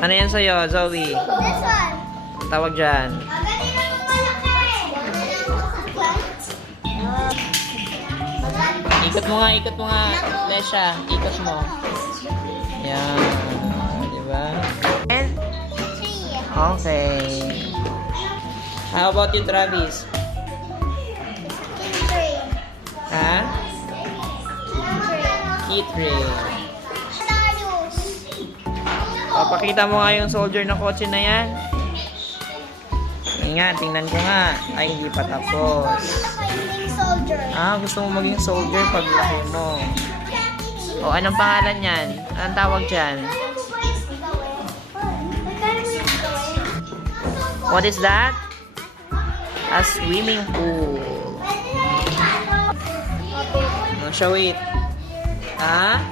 Ano yan sa'yo, Zoe? This one. Tawag dyan. Ganito yung malaki. Ikot mo nga, Lesha. Ikot mo. Yan. Diba? And? Okay. How about you, Travis? Ha? Key tray. O, pakita mo nga yung soldier na kotse na yan. Nga, tingnan ko nga. Ay, hindi pa tapos. Ah, gusto mo maging soldier pag laki mo. O, anong pangalan yan? Anong tawag dyan? What is that? A swimming pool. Show it. Ha?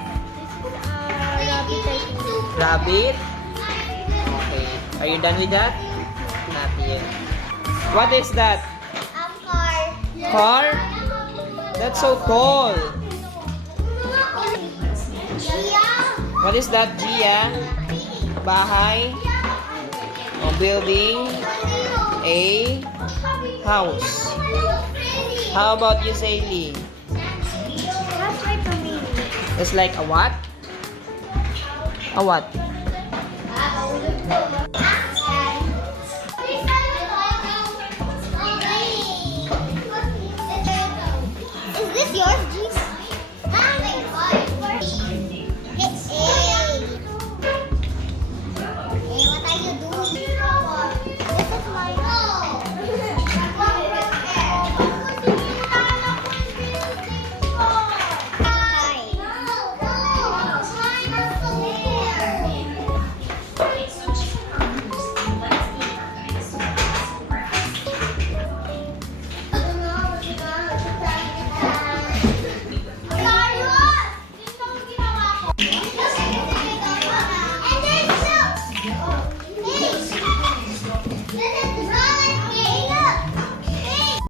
Rabbit? Okay. Are you done with that? Not yet. What is that? Car? That's so tall. What is that, Gia? Bahay? A building? A house? How about you, Saily? It's like a what? A what?